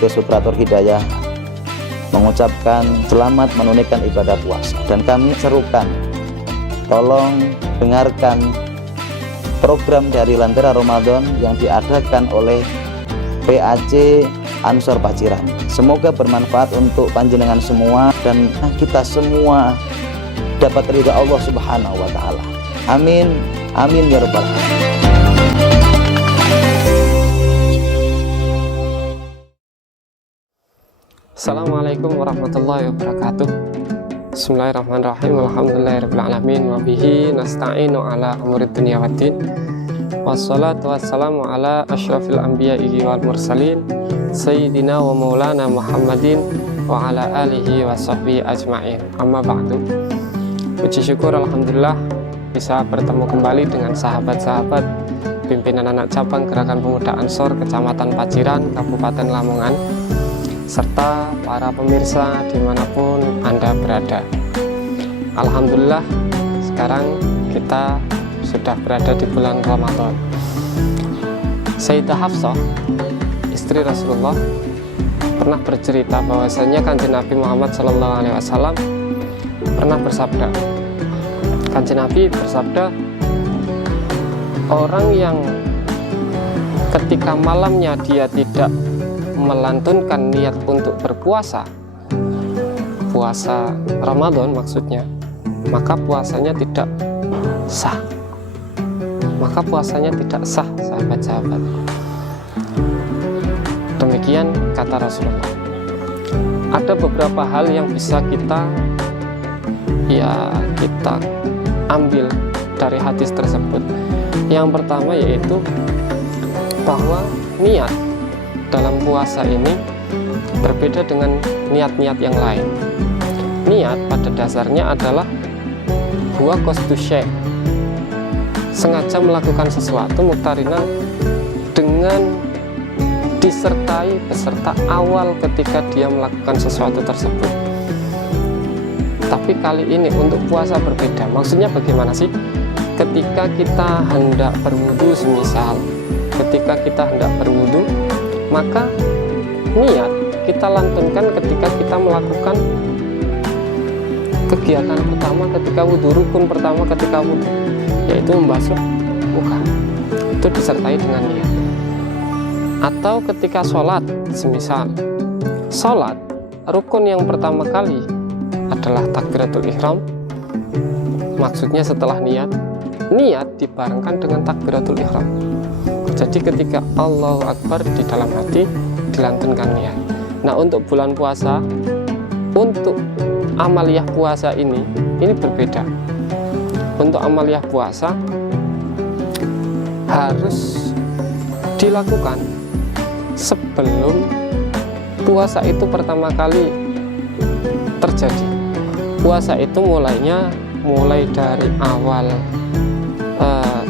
sebagai sutratur hidayah mengucapkan selamat menunaikan ibadah puasa, dan kami serukan tolong dengarkan program dari Lentera Ramadan yang diadakan oleh PAC Ansor Paciran. Semoga bermanfaat untuk panjenengan semua dan kita semua dapat ridha Allah Subhanahu wa taala. Amin. Amin ya rabbal alamin. Assalamualaikum warahmatullahi wabarakatuh. Bismillahirrahmanirrahim. Alhamdulillahirabbil alamin wa bihi nasta'inu ala umurid dunya waddin. Wassalatu wassalamu ala asyrafil anbiya'i wal mursalin sayyidina wa maulana Muhammadin wa ala alihi wa sahbihi ajma'in. Amma ba'du. Puji syukur alhamdulillah bisa bertemu kembali dengan sahabat-sahabat pimpinan anak cabang Gerakan Pemuda Ansor Kecamatan Paciran, Kabupaten Lamongan, serta para pemirsa dimanapun Anda berada. Alhamdulillah sekarang kita sudah berada di bulan Ramadan. Sayyidah Hafsah, istri Rasulullah, pernah bercerita bahwasanya Kanjeng Nabi Muhammad SAW pernah bersabda. Kanjeng Nabi bersabda, orang yang ketika malamnya dia tidak melantunkan niat untuk berpuasa, puasa Ramadan maksudnya, maka puasanya tidak sah. Maka puasanya tidak sah, sahabat-sahabat. Demikian kata Rasulullah. Ada beberapa hal yang bisa kita ambil dari hadis tersebut. Yang pertama yaitu bahwa niat dalam puasa ini berbeda dengan niat-niat yang lain. Niat pada dasarnya adalah huwa qasdu syai', sengaja melakukan sesuatu muktarinan dengan disertai beserta awal ketika dia melakukan sesuatu tersebut. Tapi kali ini untuk puasa berbeda. Maksudnya bagaimana sih? Ketika kita hendak berwudu semisal, ketika kita hendak berwudu, maka niat kita lantunkan ketika kita melakukan kegiatan pertama ketika wudhu, rukun pertama ketika wudhu, yaitu membasuh muka. Itu disertai dengan niat. Atau ketika sholat, semisal sholat, rukun yang pertama kali adalah takbiratul ihram, maksudnya setelah niat dibarengkan dengan takbiratul ihram. Jadi ketika Allahu Akbar di dalam hati dilantunkan niat. Nah, untuk bulan puasa, untuk amaliyah puasa ini berbeda. Untuk amaliyah puasa harus dilakukan sebelum puasa itu pertama kali terjadi. Puasa itu mulai dari awal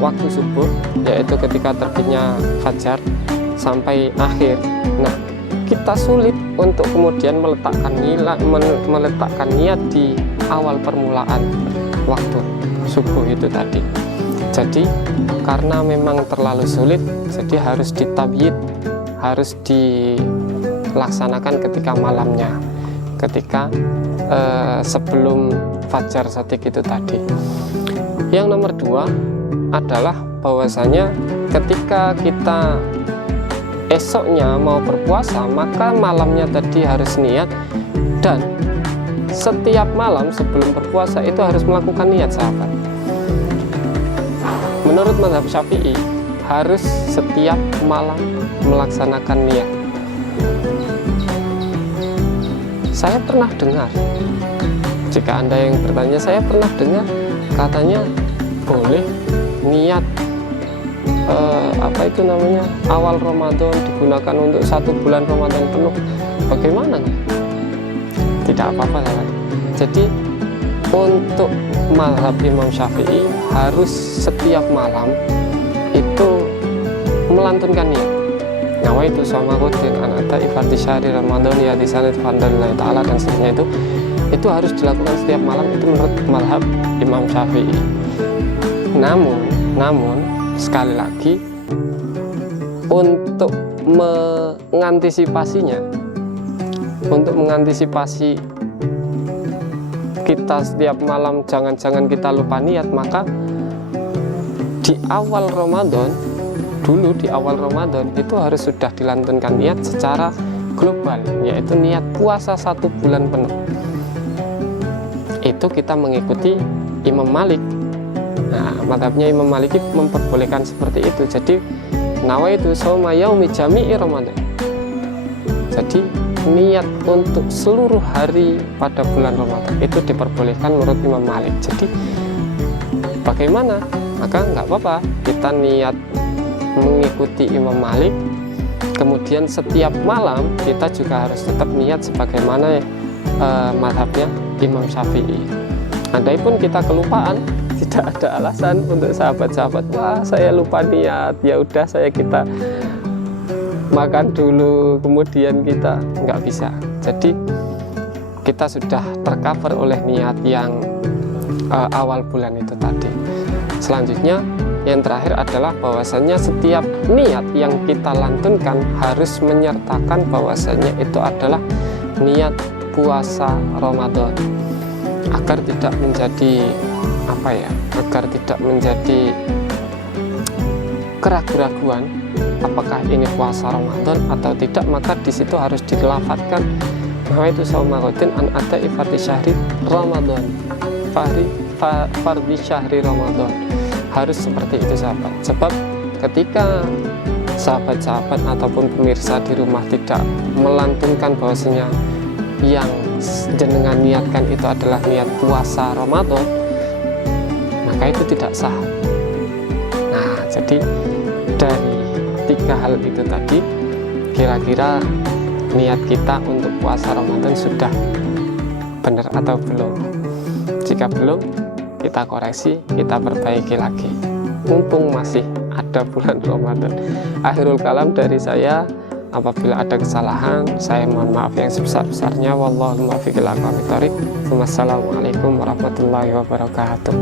waktu subuh, yaitu ketika terbitnya fajar, sampai akhir. Nah, kita sulit untuk kemudian meletakkan niat di awal permulaan waktu subuh itu tadi. Jadi karena memang terlalu sulit, jadi harus ditabyid, harus dilaksanakan ketika malamnya, ketika sebelum fajar shadiq itu tadi. Yang nomor dua adalah bahwasanya ketika kita esoknya mau berpuasa, maka malamnya tadi harus niat, dan setiap malam sebelum berpuasa itu harus melakukan niat, sahabat. Menurut mazhab Syafi'i harus setiap malam melaksanakan niat. Saya pernah dengar, jika Anda yang bertanya, saya pernah dengar katanya boleh niat awal Ramadan digunakan untuk 1 bulan Ramadan penuh. Bagaimana? Tidak apa-apa, sahabat. Jadi untuk mazhab Imam Syafi'i harus setiap malam itu melantunkan niat. Nawaitu shoma ghadin an ata ifardhi syahri Ramadan ya di sana fadlillahi ta'ala dan seterusnya, itu harus dilakukan setiap malam. Itu menurut mazhab Imam Syafi'i. Namun sekali lagi, untuk mengantisipasinya, untuk mengantisipasi kita setiap malam jangan-jangan kita lupa niat, maka di awal Ramadan dulu, di awal Ramadan itu harus sudah dilantunkan niat secara global, yaitu niat puasa 1 bulan penuh. Itu kita mengikuti Imam Malik. Nah, mazhabnya Imam Malik memperbolehkan seperti itu. Jadi nawaitu shauma yaumi jami'i Ramadan. Jadi niat untuk seluruh hari pada bulan Ramadan itu diperbolehkan menurut Imam Malik. Jadi bagaimana? Maka nggak apa-apa kita niat mengikuti Imam Malik, kemudian setiap malam kita juga harus tetap niat sebagaimana mazhabnya Imam Syafi'i. Andai pun kita kelupaan, tidak ada alasan untuk sahabat-sahabat, wah saya lupa niat, ya udah kita makan dulu kemudian kita, nggak bisa. Jadi kita sudah tercover oleh niat yang awal bulan itu tadi. Selanjutnya yang terakhir adalah bahwasanya setiap niat yang kita lantunkan harus menyertakan bahwasanya itu adalah niat puasa Ramadan, agar tidak menjadi agar tidak menjadi keraguan-raguan apakah ini puasa Ramadan atau tidak. Maka di situ harus dilafadzkan nawaitu shauma ghadin an ada'i fardhi syahri Ramadan, fardhi syahri Ramadan. Harus seperti itu sahabat. Sebab ketika sahabat-sahabat ataupun pemirsa di rumah tidak melantunkan bahwasanya yang jenengan niatkan itu adalah niat puasa Ramadan, maka itu tidak sah. Nah, jadi dari 3 hal itu tadi, kira-kira niat kita untuk puasa Ramadan sudah benar atau belum? Jika belum, kita koreksi, kita perbaiki lagi, mumpung masih ada bulan Ramadan. Akhirul kalam dari saya, apabila ada kesalahan saya mohon maaf yang sebesar-besarnya. Wallahul muwaffiq ila aqwamit thoriq. Wassalamualaikum warahmatullahi wabarakatuh.